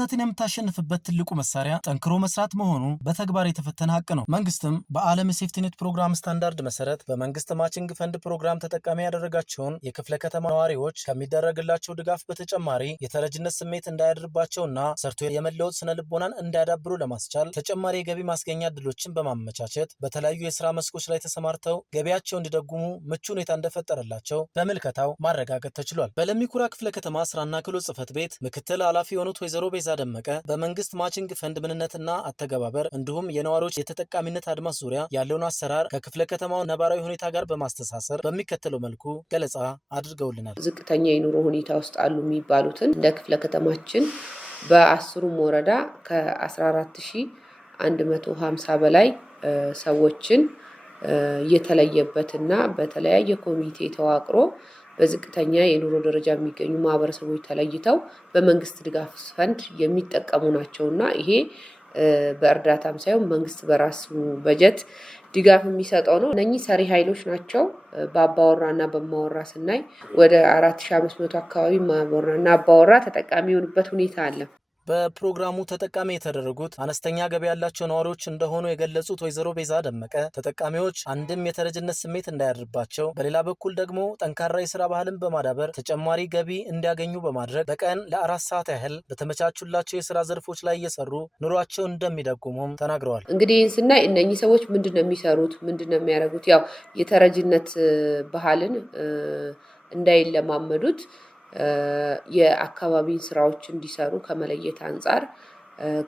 ድህነትን የምታሸንፍበት ትልቁ መሳሪያ ጠንክሮ መስራት መሆኑ በተግባር የተፈተነ ሀቅ ነው። መንግስትም በዓለም የሴፍቲኔት ፕሮግራም ስታንዳርድ መሰረት በመንግስት ማቺንግ ፈንድ ፕሮግራም ተጠቃሚ ያደረጋቸውን የክፍለ ከተማ ነዋሪዎች ከሚደረግላቸው ድጋፍ በተጨማሪ የተረጅነት ስሜት እንዳያድርባቸውና ሰርቶ የመለወጥ ስነ ልቦናን እንዲያዳብሩ ለማስቻል ተጨማሪ የገቢ ማስገኛ እድሎችን በማመቻቸት በተለያዩ የስራ መስኮች ላይ ተሰማርተው ገቢያቸው እንዲደጉሙ ምቹ ሁኔታ እንደፈጠረላቸው በምልከታው ማረጋገጥ ተችሏል። በለሚኩራ ክፍለ ከተማ ስራና ክህሎት ጽህፈት ቤት ምክትል ኃላፊ የሆኑት ወይዘሮ ቤዛ ደመቀ በመንግስት ማቺንግ ፈንድ ምንነትና አተገባበር እንዲሁም የነዋሪዎች የተጠቃሚነት አድማስ ዙሪያ ያለውን አሰራር ከክፍለ ከተማው ነባራዊ ሁኔታ ጋር በማስተሳሰር በሚከተለው መልኩ ገለጻ አድርገውልናል። ዝቅተኛ የኑሮ ሁኔታ ውስጥ አሉ የሚባሉትን እንደ ክፍለ ከተማችን በ10ም ወረዳ ከ14150 በላይ ሰዎችን የተለየበትና በተለያየ ኮሚቴ ተዋቅሮ በዝቅተኛ የኑሮ ደረጃ የሚገኙ ማህበረሰቦች ተለይተው በመንግስት ድጋፍ ፈንድ የሚጠቀሙ ናቸውና ይሄ በእርዳታም ሳይሆን መንግስት በራሱ በጀት ድጋፍ የሚሰጠው ነው። እነኚህ ሰሪ ኃይሎች ናቸው። በአባወራና በማወራ ስናይ ወደ 4500 አካባቢ ማወራና አባወራ ተጠቃሚ የሆኑበት ሁኔታ አለ። በፕሮግራሙ ተጠቃሚ የተደረጉት አነስተኛ ገቢ ያላቸው ነዋሪዎች እንደሆኑ የገለጹት ወይዘሮ ቤዛ ደመቀ ተጠቃሚዎች አንድም የተረጅነት ስሜት እንዳያድርባቸው፣ በሌላ በኩል ደግሞ ጠንካራ የስራ ባህልን በማዳበር ተጨማሪ ገቢ እንዲያገኙ በማድረግ በቀን ለ4 ሰዓት ያህል በተመቻቹላቸው የስራ ዘርፎች ላይ እየሰሩ ኑሯቸውን እንደሚደጉሙም ተናግረዋል። እንግዲህ ስናይ እነኚህ ሰዎች ምንድነው የሚሰሩት? ምንድነው የሚያደርጉት? ያው የተረጅነት ባህልን እንዳይለማመዱት የአካባቢ ስራዎች እንዲሰሩ ከመለየት አንፃር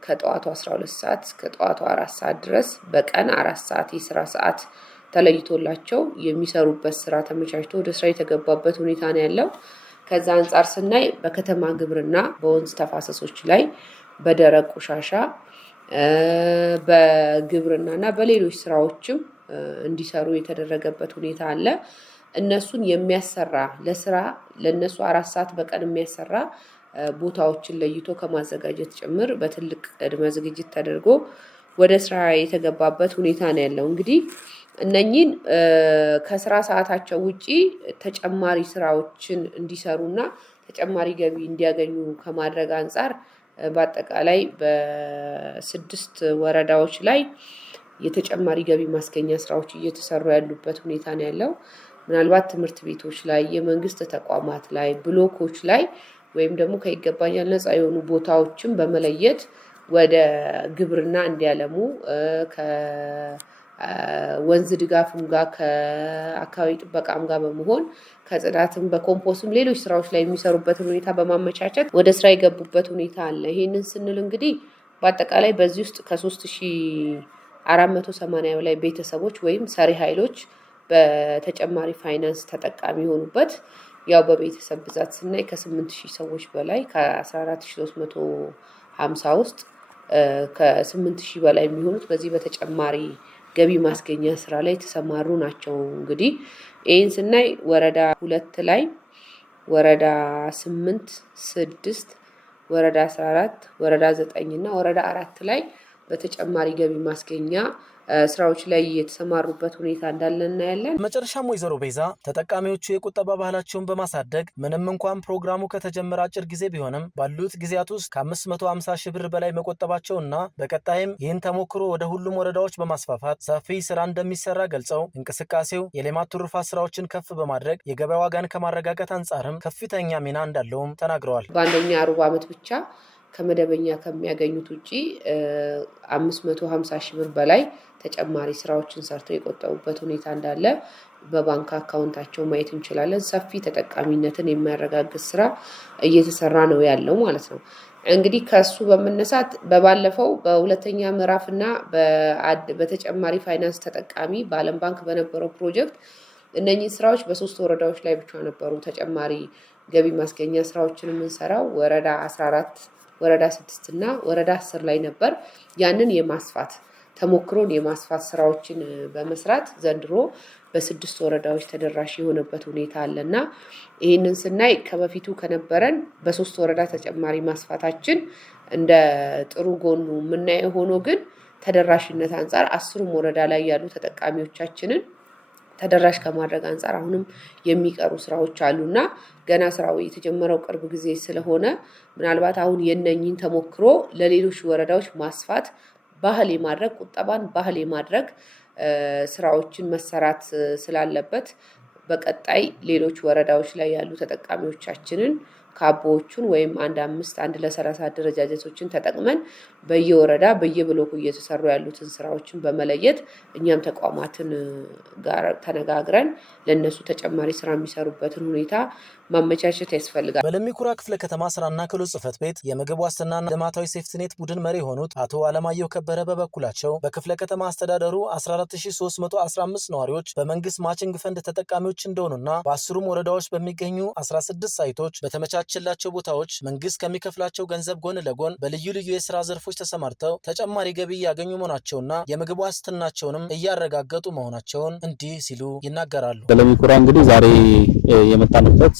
ከጠዋቱ 12 ሰዓት እስከ ጠዋቱ 4 ሰዓት ድረስ በቀን 4 ሰዓት የስራ ሰዓት ተለይቶላቸው የሚሰሩበት ስራ ተመቻችቶ ወደ ስራ የተገባበት ሁኔታ ነው ያለው። ከዛ አንፃር ስናይ በከተማ ግብርና በወንዝ ተፋሰሶች ላይ በደረቅ ቆሻሻ በግብርናና በሌሎች ስራዎችም እንዲሰሩ የተደረገበት ሁኔታ አለ። እነሱን የሚያሰራ ለስራ ለነሱ 4 ሰዓት በቀን የሚያሰራ ቦታዎችን ለይቶ ከማዘጋጀት ጭምር በትልቅ ቅድመ ዝግጅት ተደርጎ ወደ ስራ የተገባበት ሁኔታ ነው ያለው። እንግዲህ እነኚህን ከስራ ሰዓታቸው ውጪ ተጨማሪ ስራዎችን እንዲሰሩና ተጨማሪ ገቢ እንዲያገኙ ከማድረግ አንፃር በአጠቃላይ በ6 ወረዳዎች ላይ የተጨማሪ ገቢ ማስገኛ ስራዎች እየተሰሩ ያሉበት ሁኔታ ነው ያለው። ምናልባት ትምህርት ቤቶች ላይ፣ የመንግስት ተቋማት ላይ፣ ብሎኮች ላይ ወይም ደግሞ ከይገባኛል ነፃ የሆኑ ቦታዎችን በመለየት ወደ ግብርና እንዲያለሙ ከወንዝ ድጋፍም ጋር ከአካባቢ ጥበቃም ጋር በመሆን ከጽዳትም በኮምፖስትም ሌሎች ስራዎች ላይ የሚሰሩበትን ሁኔታ በማመቻቸት ወደ ስራ የገቡበት ሁኔታ አለ። ይሄንን ስንል እንግዲህ በአጠቃላይ በዚህ ውስጥ ከ3480 በላይ ቤተሰቦች ወይም ሰሪ ኃይሎች በተጨማሪ ፋይናንስ ተጠቃሚ የሆኑበት ያው በቤተሰብ ብዛት ስናይ ከ8000 ሰዎች በላይ ከ14350 ውስጥ ከ8000 በላይ የሚሆኑት በዚህ በተጨማሪ ገቢ ማስገኛ ስራ ላይ የተሰማሩ ናቸው። እንግዲህ ይህን ስናይ ወረዳ 2 ላይ፣ ወረዳ 8፣ 6፣ ወረዳ 14፣ ወረዳ 9 እና ወረዳ 4 ላይ በተጨማሪ ገቢ ማስገኛ ስራዎች ላይ የተሰማሩበት ሁኔታ እንዳለ እናያለን። መጨረሻም ወይዘሮ ቤዛ ተጠቃሚዎቹ የቁጠባ ባህላቸውን በማሳደግ ምንም እንኳን ፕሮግራሙ ከተጀመረ አጭር ጊዜ ቢሆንም ባሉት ጊዜያት ውስጥ ከ550 ሺህ ብር በላይ መቆጠባቸውና በቀጣይም ይህን ተሞክሮ ወደ ሁሉም ወረዳዎች በማስፋፋት ሰፊ ስራ እንደሚሰራ ገልጸው እንቅስቃሴው የሌማት ትሩፋት ስራዎችን ከፍ በማድረግ የገበያ ዋጋን ከማረጋጋት አንጻርም ከፍተኛ ሚና እንዳለውም ተናግረዋል። በአንደኛ ሩብ ዓመት ብቻ ከመደበኛ ከሚያገኙት ውጪ 550 ሺህ ብር በላይ ተጨማሪ ስራዎችን ሰርተው የቆጠቡበት ሁኔታ እንዳለ በባንክ አካውንታቸው ማየት እንችላለን። ሰፊ ተጠቃሚነትን የሚያረጋግጥ ስራ እየተሰራ ነው ያለው ማለት ነው። እንግዲህ ከሱ በመነሳት በባለፈው በሁለተኛ ምዕራፍና በተጨማሪ ፋይናንስ ተጠቃሚ በዓለም ባንክ በነበረው ፕሮጀክት እነኚህ ስራዎች በ3 ወረዳዎች ላይ ብቻ ነበሩ ተጨማሪ ገቢ ማስገኛ ስራዎችን የምንሰራው። ወረዳ 14፣ ወረዳ 6 እና ወረዳ 10 ላይ ነበር። ያንን የማስፋት ተሞክሮን የማስፋት ስራዎችን በመስራት ዘንድሮ በ6 ወረዳዎች ተደራሽ የሆነበት ሁኔታ አለና ይህንን ስናይ ከበፊቱ ከነበረን በ3 ወረዳ ተጨማሪ ማስፋታችን እንደ ጥሩ ጎኑ የምናየው ሆኖ ግን ተደራሽነት አንፃር 10ም ወረዳ ላይ ያሉ ተጠቃሚዎቻችንን ተደራሽ ከማድረግ አንፃር አሁንም የሚቀሩ ስራዎች አሉና ገና ስራው የተጀመረው ቅርብ ጊዜ ስለሆነ ምናልባት አሁን የነኝን ተሞክሮ ለሌሎች ወረዳዎች ማስፋት ባህል የማድረግ ቁጠባን ባህል የማድረግ ስራዎችን መሰራት ስላለበት በቀጣይ ሌሎች ወረዳዎች ላይ ያሉ ተጠቃሚዎቻችንን ካቦዎቹን ወይም 1-5 1-30 አደረጃጀቶችን ተጠቅመን በየወረዳ በየብሎኩ እየተሰሩ ያሉትን ስራዎችን በመለየት እኛም ተቋማትን ጋር ተነጋግረን ለነሱ ተጨማሪ ስራ የሚሰሩበትን ሁኔታ ማመቻቸት ያስፈልጋል። በለሚ ኩራ ክፍለ ከተማ ስራና ክህሎት ጽሕፈት ቤት የምግብ ዋስትናና ልማታዊ ሴፍቲኔት ቡድን መሪ የሆኑት አቶ አለማየሁ ከበረ በበኩላቸው በክፍለ ከተማ አስተዳደሩ 14315 ነዋሪዎች በመንግስት ማቺንግ ፈንድ ተጠቃሚዎች እንደሆኑና በ10ሩም ወረዳዎች በሚገኙ 16 ሳይቶች በተመቻቸላቸው ቦታዎች መንግስት ከሚከፍላቸው ገንዘብ ጎን ለጎን በልዩ ልዩ የስራ ዘርፎች ተሰማርተው ተጨማሪ ገቢ ያገኙ መሆናቸውና የምግብ ዋስትናቸውንም እያረጋገጡ መሆናቸውን እንዲህ ሲሉ ይናገራሉ። በለሚ ኩራ እንግዲህ ዛሬ የመጣንበት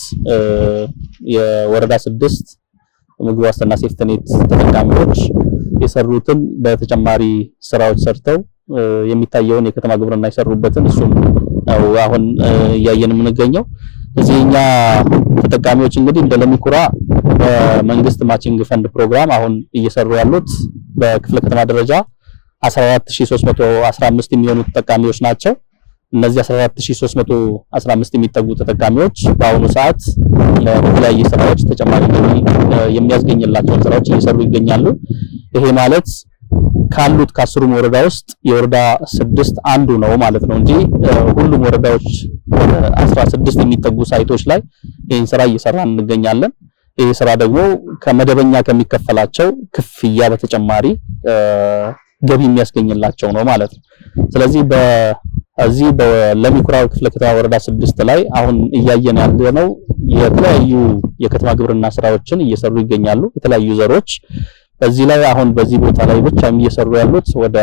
የወረዳ 6 ምግብ ዋስትና ሴፍቲኔት ተጠቃሚዎች የሰሩትን በተጨማሪ ስራዎች ሰርተው የሚታየውን የከተማ ግብርና የሰሩበትን እሱም አሁን ያየን የምንገኘው እዚህኛ ተጠቃሚዎች እንግዲህ በለሚ ኩራ በመንግስት ማቺንግ ፈንድ ፕሮግራም አሁን እየሰሩ ያሉት በክፍለ ከተማ ደረጃ 14315 የሚሆኑ ተጠቃሚዎች ናቸው። እነዚህ 14315 የሚጠጉ ተጠቃሚዎች በአሁኑ ሰዓት ለተለያዩ ስራዎች ተጨማሪ የሚያስገኝላቸው ስራዎች እየሰሩ ይገኛሉ። ይሄ ማለት ካሉት ከ10ሩም ወረዳ ውስጥ የወረዳ 6 አንዱ ነው ማለት ነው እንጂ ሁሉም ወረዳዎች 16 የሚጠጉ ሳይቶች ላይ ይሄን ስራ እየሰራን እንገኛለን። ይሄ ስራ ደግሞ ከመደበኛ ከሚከፈላቸው ክፍያ በተጨማሪ ገቢ የሚያስገኝላቸው ነው ማለት ነው። ስለዚህ በዚህ በለሚ ኩራ ክፍለ ከተማ ወረዳ 6 ላይ አሁን እያየን ያለነው የተለያዩ የከተማ ግብርና ስራዎችን እየሰሩ ይገኛሉ። የተለያዩ ዘሮች በዚህ ላይ አሁን በዚህ ቦታ ላይ ብቻ እየሰሩ ያሉት ወደ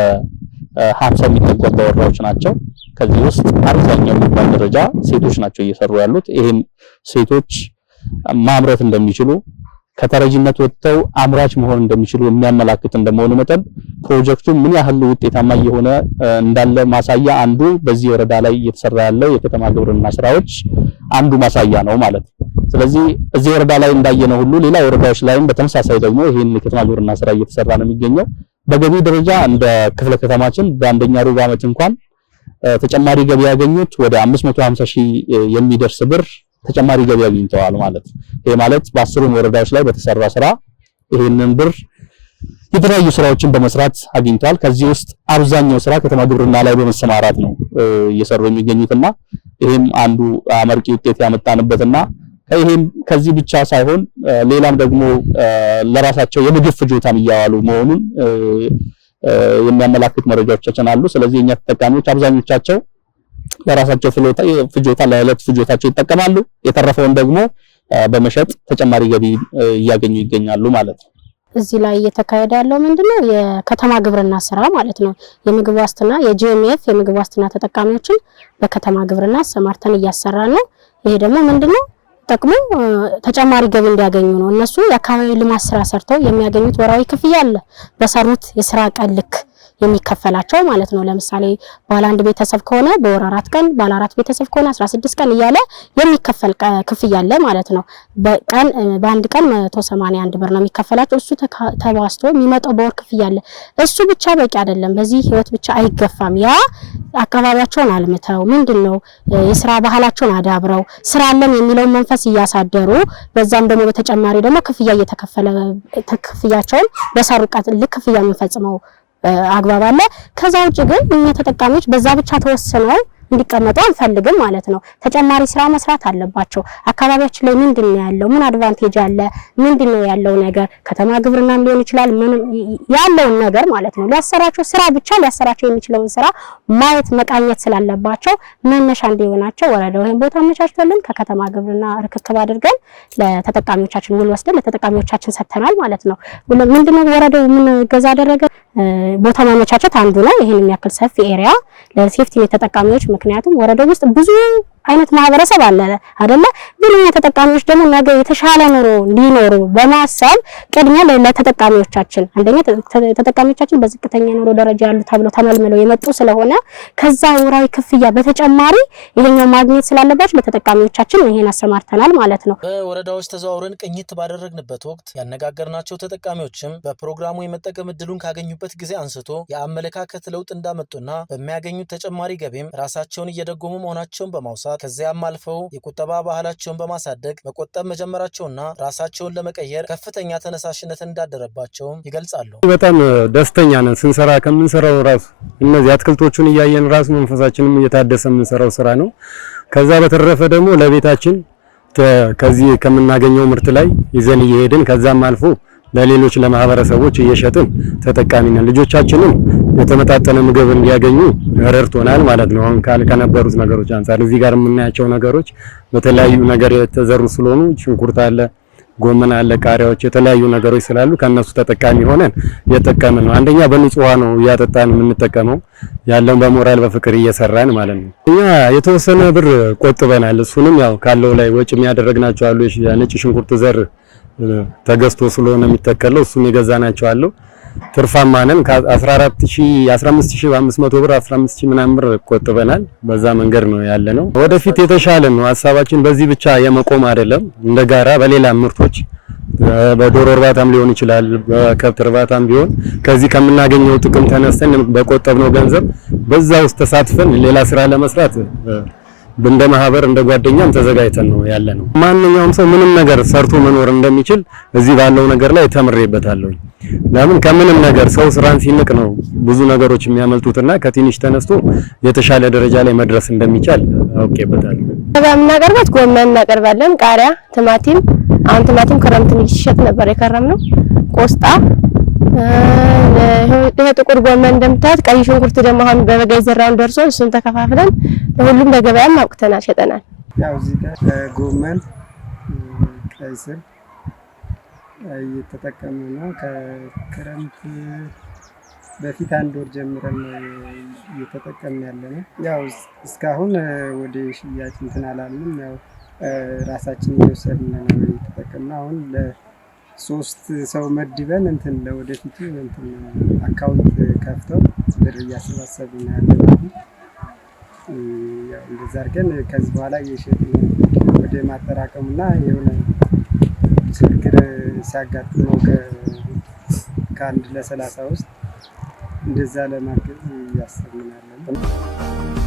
50 የሚጠጉ አባወራዎች ናቸው። ከዚህ ውስጥ አብዛኛው የሚባል ደረጃ ሴቶች ናቸው እየሰሩ ያሉት። ይሄም ሴቶች ማምረት እንደሚችሉ ከተረጂነት ወጥተው አምራች መሆን እንደሚችሉ የሚያመላክት እንደመሆኑ መጠን ፕሮጀክቱ ምን ያህል ውጤታማ የሆነ እንዳለ ማሳያ አንዱ በዚህ ወረዳ ላይ እየተሰራ ያለው የከተማ ግብርና ስራዎች አንዱ ማሳያ ነው ማለት ነው። ስለዚህ እዚህ ወረዳ ላይ እንዳየነው ሁሉ ሌላ ወረዳዎች ላይም በተመሳሳይ ደግሞ ይሄን የከተማ ግብርና ስራ እየተሰራ ነው የሚገኘው። በገቢ ደረጃ እንደ ክፍለ ከተማችን በአንደኛ ሩብ ዓመት እንኳን ተጨማሪ ገቢ ያገኙት ወደ 550 ሺህ የሚደርስ ብር ተጨማሪ ገቢ አግኝተዋል ማለት ነው። ይሄ ማለት በ10ሩም ወረዳዎች ላይ በተሰራ ስራ ይሄንን ብር የተለያዩ ስራዎችን በመስራት አግኝተዋል። ከዚህ ውስጥ አብዛኛው ስራ ከተማ ግብርና ላይ በመሰማራት ነው እየሰሩ የሚገኙትና ይሄም አንዱ አመርቂ ውጤት ያመጣንበትና ይሄም ከዚህ ብቻ ሳይሆን ሌላም ደግሞ ለራሳቸው የምግብ ፍጆታም እያዋሉ መሆኑን የሚያመላክት መረጃዎቻችን አሉ። ስለዚህ እኛ ተጠቃሚዎች አብዛኞቻቸው ለራሳቸው ፍጆታ ለዕለት ፍጆታቸው ይጠቀማሉ። የተረፈውን ደግሞ በመሸጥ ተጨማሪ ገቢ እያገኙ ይገኛሉ ማለት ነው። እዚህ ላይ እየተካሄደ ያለው ምንድነው የከተማ ግብርና ስራ ማለት ነው። የምግብ ዋስትና የጂኤምኤፍ የምግብ ዋስትና ተጠቃሚዎችን በከተማ ግብርና ሰማርተን እያሰራን ነው። ይሄ ደግሞ ምንድነው ጥቅሙ ተጨማሪ ገቢ እንዲያገኙ ነው። እነሱ የአካባቢ ልማት ስራ ሰርተው የሚያገኙት ወራዊ ክፍያ አለ በሰሩት የስራ ቀን ልክ የሚከፈላቸው ማለት ነው። ለምሳሌ ባለ አንድ ቤተሰብ ከሆነ በወር 4 ቀን፣ ባለ 4 ቤተሰብ ከሆነ 16 ቀን እያለ የሚከፈል ክፍያ አለ ማለት ነው። በአንድ ቀን 181 ብር ነው የሚከፈላቸው። እሱ ተባስቶ የሚመጣው በወር ክፍያ አለ። እሱ ብቻ በቂ አይደለም። በዚህ ህይወት ብቻ አይገፋም። ያ አካባቢያቸውን አልምተው ምንድነው የስራ ባህላቸውን አዳብረው ስራ አለን የሚለውን መንፈስ እያሳደሩ በዛም ደግሞ በተጨማሪ ደግሞ ክፍያ እየተከፈለ ክፍያቸውን በሰሩ ቀን ልክ ክፍያ የሚፈጽመው አግባብ አለ። ከዛ ውጭ ግን እኛ ተጠቃሚዎች በዛ ብቻ ተወስነው እንዲቀመጡ አንፈልግም ማለት ነው። ተጨማሪ ስራ መስራት አለባቸው። አካባቢያችን ላይ ምንድነው ያለው ምን አድቫንቴጅ አለ ምንድነው ያለው ነገር ከተማ ግብርናም ሊሆን ይችላል ምን ያለው ነገር ማለት ነው። ሊያሰራቸው ስራ ብቻ ሊያሰራቸው የሚችለው ስራ ማየት መቃኘት ስላለባቸው መነሻ እንዲሆናቸው ወረዳው ይሄን ቦታ አመቻችቶልን ከከተማ ግብርና ርክክብ አድርገን ለተጠቃሚዎቻችን ውል ወስደን ለተጠቃሚዎቻችን ሰጥተናል ማለት ነው። ምንድነው ወረዳው ምን ገዛ አደረገ ቦታ ማመቻቸት አንዱ ነው። ይሄን የሚያክል ሰፊ ኤሪያ ለሴፍቲ ተጠቃሚዎች ምክንያቱም ወረዳው ውስጥ ብዙ አይነት ማህበረሰብ አለ አይደለ? ግን ተጠቃሚዎች ደግሞ ነገ የተሻለ ኑሮ እንዲኖሩ በማሰብ ቅድሚያ ለተጠቃሚዎቻችን አንደኛ ተጠቃሚዎቻችን በዝቅተኛ ኑሮ ደረጃ ያሉ ተብለው ተመልምለው የመጡ ስለሆነ ከዛ ወራዊ ክፍያ በተጨማሪ ይሄኛው ማግኘት ስላለባቸው ለተጠቃሚዎቻችን ይሄን አሰማርተናል ማለት ነው። በወረዳዎች ተዘዋውረን ቅኝት ባደረግንበት ወቅት ያነጋገርናቸው ተጠቃሚዎችም በፕሮግራሙ የመጠቀም እድሉን ካገኙበት ጊዜ አንስቶ የአመለካከት ለውጥ እንዳመጡና በሚያገኙት ተጨማሪ ገቢም ራሳቸውን እየደጎሙ መሆናቸውን በማውሳት ከዚያም አልፈው የቁጠባ ባህላቸውን በማሳደግ መቆጠብ መጀመራቸውና ራሳቸውን ለመቀየር ከፍተኛ ተነሳሽነት እንዳደረባቸውም ይገልጻሉ። በጣም ደስተኛ ነን። ስንሰራ ከምንሰራው ራሱ እነዚህ አትክልቶቹን እያየን ራሱ መንፈሳችንም እየታደሰ የምንሰራው ስራ ነው። ከዛ በተረፈ ደግሞ ለቤታችን ከዚህ ከምናገኘው ምርት ላይ ይዘን እየሄድን ከዛም አልፎ ለሌሎች ለማህበረሰቦች እየሸጥን ተጠቃሚ ነን። ልጆቻችንም የተመጣጠነ ምግብ እንዲያገኙ ረድቶናል ማለት ነው። አሁን ከነበሩት ነገሮች አንፃር እዚህ ጋር የምናያቸው ነገሮች በተለያዩ ነገር የተዘሩ ስለሆኑ ሽንኩርት አለ፣ ጎመን አለ፣ ቃሪያዎች የተለያዩ ነገሮች ስላሉ ከነሱ ተጠቃሚ ሆነን እየተጠቀምን ነው። አንደኛ በንጹህ ውሃ ነው እያጠጣን የምንጠቀመው ያለን በሞራል በፍቅር እየሰራን ማለት ነው። እኛ የተወሰነ ብር ቆጥበናል። እሱንም ያው ካለው ላይ ወጪ የሚያደርግናቸው አሉ። የነጭ ሽንኩርት ዘር ተገዝቶ ስለሆነ የሚተከለው እሱም የገዛናቸው አሉ። ትርፋማ ነን። ከ14000 15500 ብር 15000 ምናምን ብር ቆጥበናል። በዛ መንገድ ነው ያለነው። ወደፊት የተሻለ ነው ሀሳባችን። በዚህ ብቻ የመቆም አይደለም። እንደ ጋራ በሌላ ምርቶች በዶሮ እርባታም ሊሆን ይችላል፣ በከብት እርባታም ቢሆን ከዚህ ከምናገኘው ጥቅም ተነስተን በቆጠብነው ገንዘብ በዛ ውስጥ ተሳትፈን ሌላ ስራ ለመስራት እንደ ማህበር እንደ ጓደኛም ተዘጋጅተን ነው ያለነው። ማንኛውም ሰው ምንም ነገር ሰርቶ መኖር እንደሚችል እዚህ ባለው ነገር ላይ ተምሬበታለሁ። ለምን ከምንም ነገር ሰው ስራን ሲንቅ ነው ብዙ ነገሮች የሚያመልጡትና ከትንሽ ተነስቶ የተሻለ ደረጃ ላይ መድረስ እንደሚቻል አውቄበታለሁ። በምናቀርበት ጎመን እናቀርባለን፣ ቃሪያ፣ ቲማቲም። አሁን ቲማቲም ክረምት ይሸጥ ነበር የከረምነው። ቆስጣ፣ ይሄ ጥቁር ጎመን እንደምታዩት፣ ቀይ ሽንኩርት ደግሞ አሁን በበጋ የዘራውን ደርሶ እሱን ተከፋፍለን ለሁሉም በገበያም አውጥተናል፣ ሸጠናል። ያው እዚህ ጋር ጎመን፣ ቀይ ስር እየተጠቀምን ነው። ከክረምት በፊት አንድ ወር ጀምረን እየተጠቀምን ያለነው። ያው እስካሁን ወደ ሽያጭ እንትን አላልንም። ያው ራሳችን እየወሰድን ነው እየተጠቀምን። አሁን ለሶስት ሰው መድበን እንትን ለወደፊቱ እንትን አካውንት ከፍተው ብር እያሰባሰብን ያለነው። ያው እንደዛ አድርገን ከዚህ በኋላ እየሸጥን ወደ ማጠራቀሙና የሆነ ችግር ሲያጋጥመው ከ1 ለ30 ውስጥ እንደዛ ለማድረግ ያስፈልጋል።